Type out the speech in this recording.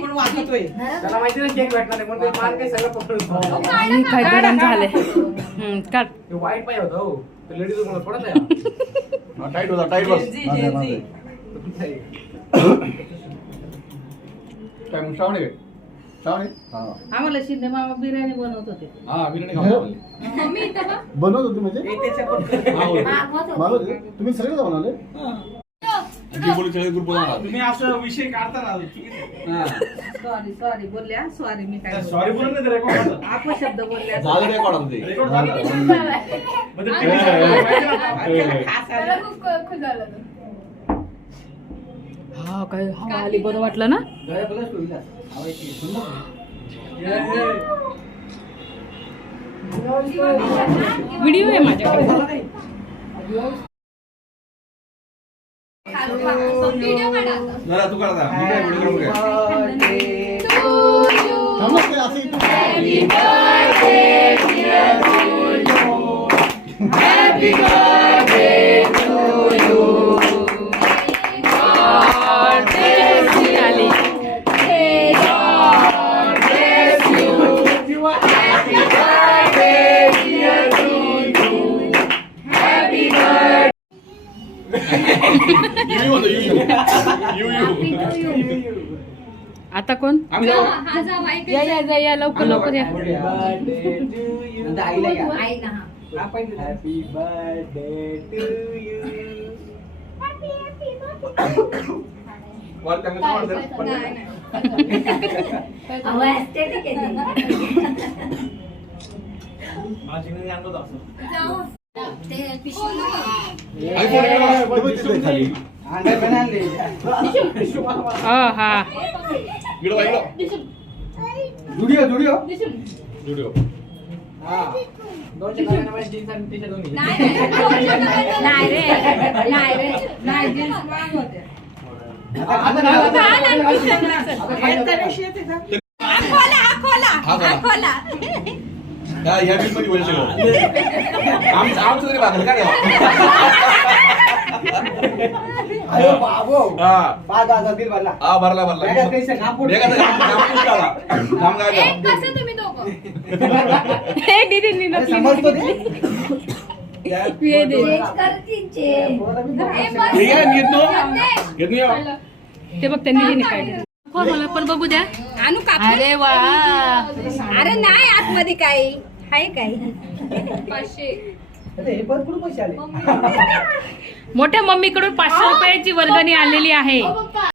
पण वाचतोय. त्याला माहिती नाही केक भेटणार आहे म्हणून ते मान काय सगळं पकडून काय गरम झाले काढ. ते वाईट पाहिजे होतं हो लेडीज मला पडत आहे टाईट होता टाईट बस जेन्झी. काय मग श्रावण आहे काय श्रावण आहे आम्हाला शिंदे मामा बिर्याणी बनवत होते. हा बिर्याणी खाऊ बनवत होती म्हणजे हे त्याच्या पण- मागवत होते? तुम्ही सगळे जाऊन आले ग्रुप तुम्ही असं विषय काढता ना सॉरी बोलल्या सॉरी मी काय सॉरी बोलून नाही रेकॉर्ड होतं. अपशब्द बोलल्या झालं रेकॉर्ड होतं ते रेकॉर्ड झालं मग ते TV खास आलं. हा काय हवा आली बरं वाटलं ना. व्हिडिओ आहे माझ्याकडे. जरा तू करा मी काय व्हिडिओ करू काय थांबा ते असं इथून आता कोण आम्ही जाऊ या या या या लवकर लवकर या. नंतर आईला घ्या. आपण happy birthday to you were त्यांना वाटतं माझी नाही आणलं होतं असं. खाली अंडे पण आणले. हा video video Zudio Zudio video हा 200 नव्याण्णव जीन्स आणि टी-शर्ट दोन्ही नाही रे नाही जीन्स महाग होत्या. यांचा विषय येते का? ह्या बिल मध्ये बोलायचं आमचं तरी भागलं का घ्या अरे बाबो हा 5,000 बिल भरला. हा भरला वेगळ्या पैसे कापून. काम काय अरे समजतो ते? ते बघ त्यांनी दिली काय दिलं. मला पण बघू द्या. आणू का अरे वा अरे नाही आतमध्ये काय आहे काय 500 अरे हे पण कुठं पैसे आले? मोठ्या मम्मीकडून 500 रुपयाची वर्गणी आलेली आहे.